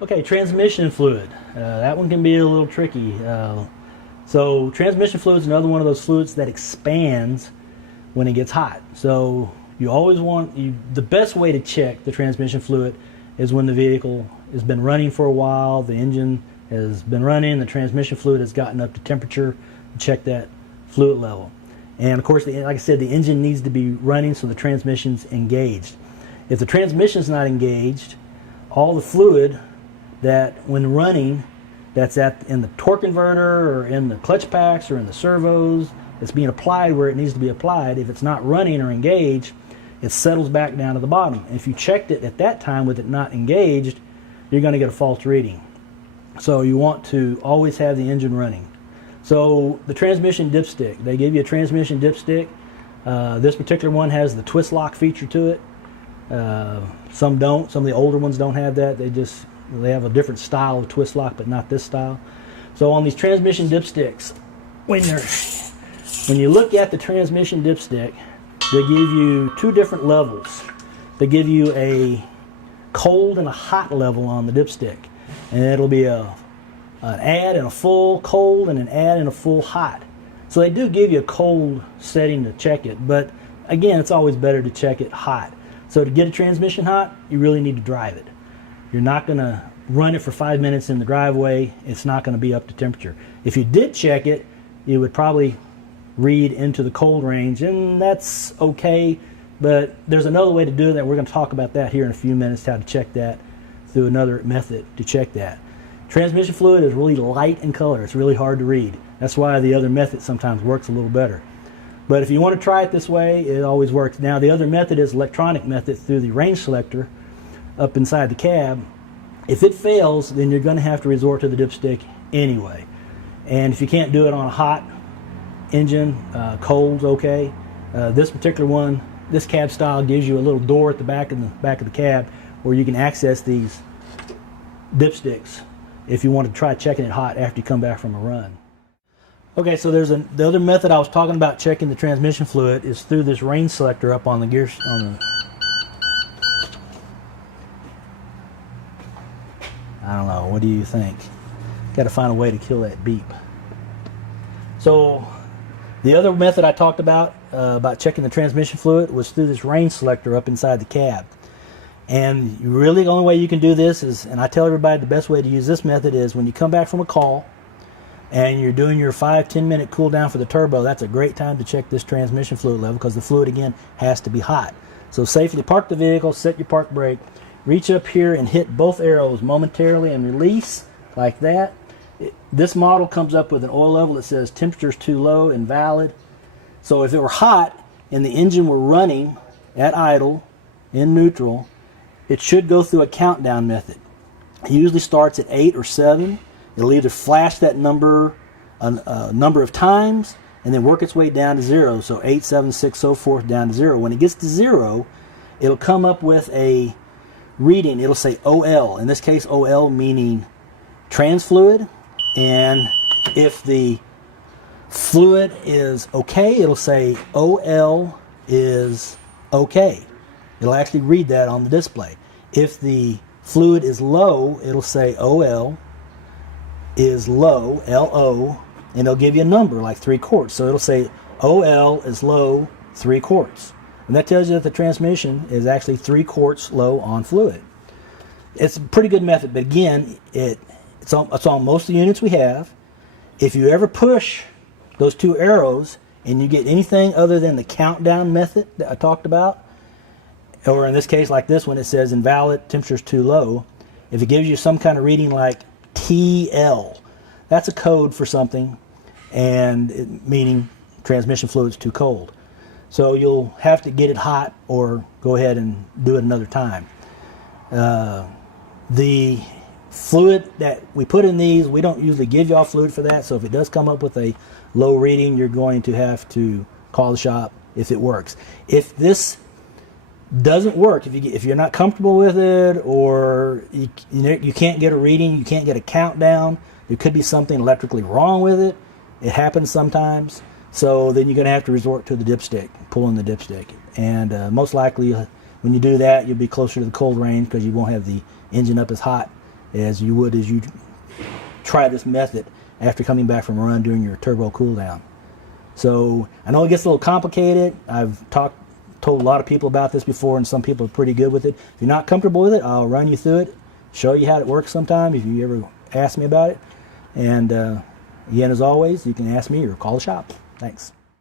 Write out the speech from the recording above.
Okay, transmission fluid. That one can be a little tricky. So transmission fluid is another one of those fluids that expands when it gets hot. So you always want, the best way to check the transmission fluid is when the vehicle has been running for a while, the engine has been running, the transmission fluid has gotten up to temperature. Check that fluid level. And of course, like I said, the engine needs to be running so the transmission's engaged. If the transmission's not engaged, all the fluid that when running, that's in the torque inverter or in the clutch packs or in the servos, it's being applied where it needs to be applied. If it's not running or engaged, it settles back down to the bottom. If you checked it at that time with it not engaged, you're going to get a false reading. So you want to always have the engine running. So the transmission dipstick, they give you a transmission dipstick. This particular one has the twist lock feature to it. Some don't. Some of the older ones don't have that. They have a different style of twist lock, but not this style. So on these transmission dipsticks, when you look at the transmission dipstick, they give you two different levels. They give you a cold and a hot level on the dipstick, and it'll be an add and a full cold and an add and a full hot. So they do give you a cold setting to check it, but again, it's always better to check it hot. So to get a transmission hot, you really need to drive it. You're not going to run it for 5 minutes in the driveway. It's not going to be up to temperature. If you did check it, you would probably read into the cold range, and that's okay, but there's another way to do that. We're going to talk about that here in a few minutes, how to check that through another method to check that. Transmission fluid is really light in color. It's really hard to read. That's why the other method sometimes works a little better. But if you want to try it this way, it always works. Now the other method is electronic method through the range selector up inside the cab. If it fails, then you're going to have to resort to the dipstick anyway. And if you can't do it on a hot engine, cold's okay. This particular one, this cab style gives you a little door at the back of the cab where you can access these dipsticks if you want to try checking it hot after you come back from a run. Okay, so there's the other method I was talking about checking the transmission fluid is through this range selector up on the gear I don't know, what do you think? Got to find a way to kill that beep. So the other method I talked about checking the transmission fluid was through this range selector up inside the cab. And really the only way you can do this is, and I tell everybody the best way to use this method is when you come back from a call and you're doing your 5-10 minute cool down for the turbo, that's a great time to check this transmission fluid level because the fluid again has to be hot. So safely park the vehicle, set your park brake, reach up here and hit both arrows momentarily and release like that. This model comes up with an oil level that says temperature's too low, invalid. So if it were hot and the engine were running at idle in neutral, it should go through a countdown method. It usually starts at 8 or 7. It'll either flash that number a number of times and then work its way down to 0. So 8, 7, 6, so forth down to 0. When it gets to 0, it'll come up with a reading. It'll say OL. In this case, OL meaning trans fluid. And if the fluid is okay, it'll say OL is okay. It'll actually read that on the display. If the fluid is low, it'll say OL is low, LO, and it'll give you a number like 3 quarts. So it'll say OL is low, 3 quarts. And that tells you that the transmission is actually 3 quarts low on fluid. It's a pretty good method, but again, it's on most of the units we have. If you ever push those 2 arrows and you get anything other than the countdown method that I talked about, or in this case like this one, it says invalid, temperature's too low. If it gives you some kind of reading like TL, that's a code for something, and meaning transmission fluid's too cold. So you'll have to get it hot or go ahead and do it another time. The fluid that we put in these, we don't usually give y'all fluid for that, so if it does come up with a low reading, you're going to have to call the shop if it works. If this doesn't work, if you're not comfortable with it, or you can't get a reading, you can't get a countdown, there could be something electrically wrong with it. It happens sometimes. So then you're going to have to resort to the dipstick, pulling the dipstick. And most likely when you do that, you'll be closer to the cold range because you won't have the engine up as hot as you would as you try this method after coming back from a run during your turbo cool down. So I know it gets a little complicated. I've told a lot of people about this before, and some people are pretty good with it. If you're not comfortable with it, I'll run you through it, show you how it works sometime if you ever ask me about it. And again, as always, you can ask me or call the shop. Thanks.